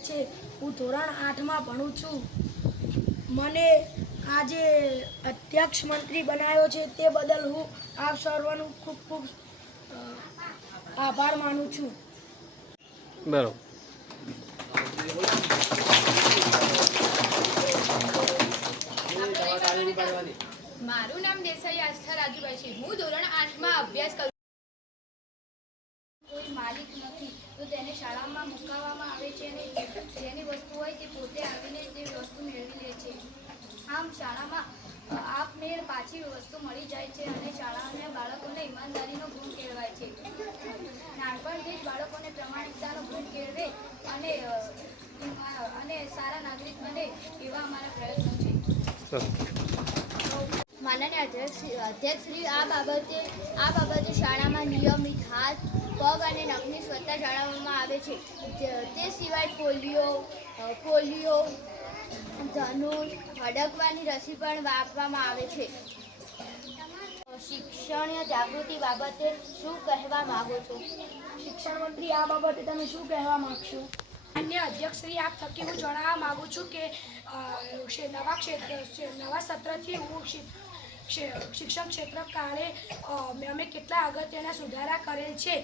છે હું ધોરણ 8માં ભણું છું। મને આજે અધ્યક્ષ મંત્રી બનાવ્યો છે તે બદલ હું આપ સર્વનો ખૂબ ખૂબ આભાર માનું છું। બરાબર। મારું નામ દેસાઈ આસ્થા રાજુભાઈ છે। હું ધોરણ 8માં અભ્યાસ કરું। કોઈ માલિક નથી તો તેને શાળામાં મુકાવવામાં આવે છે અને જેની વસ્તુ હોય તે પોતે આવીને તે વસ્તુ મેળવી લે છે। આમ શાળામાં આપમેળ પાછી વસ્તુ મળી જાય છે અને શાળાના બાળકોને ઈમાનદારીનો ગુણ કેળવાય છે। નાનપણથી જ બાળકોને પ્રમાણિકતાનો ગુણ કેળવે અને સારા નાગરિક બને એવા અમારા પ્રયત્નો છે। માનનીય અધ્યક્ષશ્રી આ બાબતે શાળામાં નિયમિત હાથ પગ અને નખની સ્વચ્છતા જાળવવામાં આવે છે। તે સિવાય પોલિયો ધનુર હડકવાની રસી પણ આપવામાં આવે છે। શિક્ષણ જાગૃતિ બાબતે શું કહેવા માંગો છો? શિક્ષણ મંત્રી આ બાબતે તમે શું કહેવા માંગશો? અન્ય અધ્યક્ષશ્રી આપ થકી હું જણાવવા માગું છું કે નવા સત્રથી હું શિક્ષણ ક્ષેત્ર કાળે અમે કેટલા અગત્યના સુધારા કરેલ છે।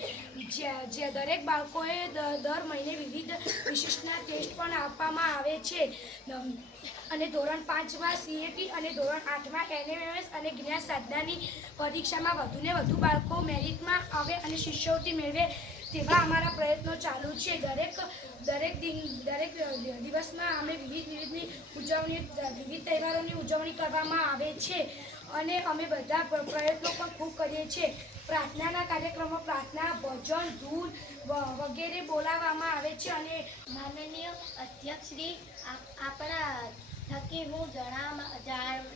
જે દરેક બાળકોએ દર મહિને વિવિધ વિશિષ્ટના ટેસ્ટ પણ આપવામાં આવે છે અને ધોરણ 5માં CAT અને ધોરણ 8માં NMMS અને જ્ઞાન સાધનાની પરીક્ષામાં વધુને વધુ બાળકો મેરિટમાં આવે અને શિષ્યવૃત્તિ મેળવે તેવા અમારા પ્રયત્નો ચાલુ છે। દરેક દિવસમાં અમે વિવિધ તહેવારોની ઉજવણી કરવામાં આવે છે અને અમે બધા પ્રયત્નો પણ ખૂબ કરીએ છીએ। પ્રાર્થનાના કાર્યક્રમો પ્રાર્થના ભજન ધૂન વગેરે બોલાવવામાં આવે છે અને માનનીય અધ્યક્ષશ્રી આપણા થકી હું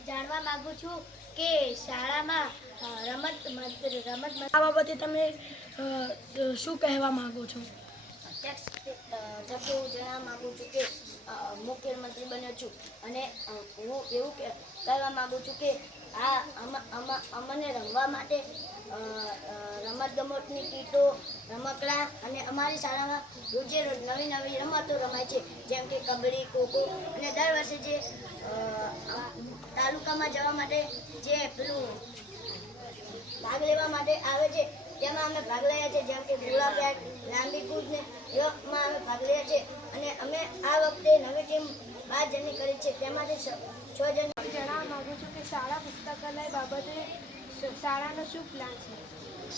જાણવા માગું છું કે શાળામાં રમત આ બાબતે તમે શું કહેવા માંગો છો? અધ્યક્ષ થકી હું જણાવવા માગું છું કે મુખ્યમંત્રી બન્યો છું અને હું એવું કહેવા માગું છું કે અમને રમવા માટે રમતગમતની કીટો રમકડાં અને અમારી શાળામાં રોજે રોજ નવી રમતો રમાય છે જેમ કે કબડ્ડી ખોખો અને દર વર્ષે જે તાલુકામાં જવા માટે જે પેલું ભાગ લેવા માટે આવે છે તેમાં અમે ભાગ લઈએ છીએ જેમ કે ગોળા ફેંક લાંબી કૂદ ને એવામાં અમે ભાગ લઈએ છીએ અને અમે આ વખતે નવી ટીમ 12 જણની કરી છે તેમાંથી 6 જણ જણાવવા માગું છું કે શાળા પુસ્તકાલય બાબતે શાળાનો શું પ્લાન છે?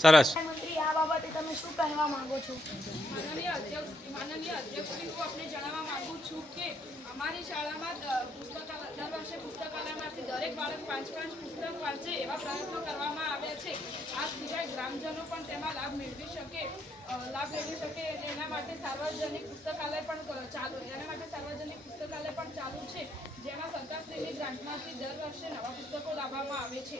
સરસ। મંત્રી આ બાબતે તમે શું કહેવા માંગો છો? માનનીય અધ્યક્ષશ્રી હું આપને જણાવવા માંગુ છું કે અમારી શાળામાં દર વર્ષે પુસ્તકાલયમાંથી દરેક બાળક 5 પુસ્તક વાંચે એવા પ્રયત્નો કરવામાં આવ્યા છે। આ સિવાય ગ્રામજનો પણ તેમાં લાભ મેળવી શકે એના માટે સાર્વજનિક પુસ્તકાલય પણ ચાલુ છે જેમાં સરકારશ્રીની ગ્રાન્ટમાંથી દર વર્ષે નવા પુસ્તકો લાવવામાં આવે છે।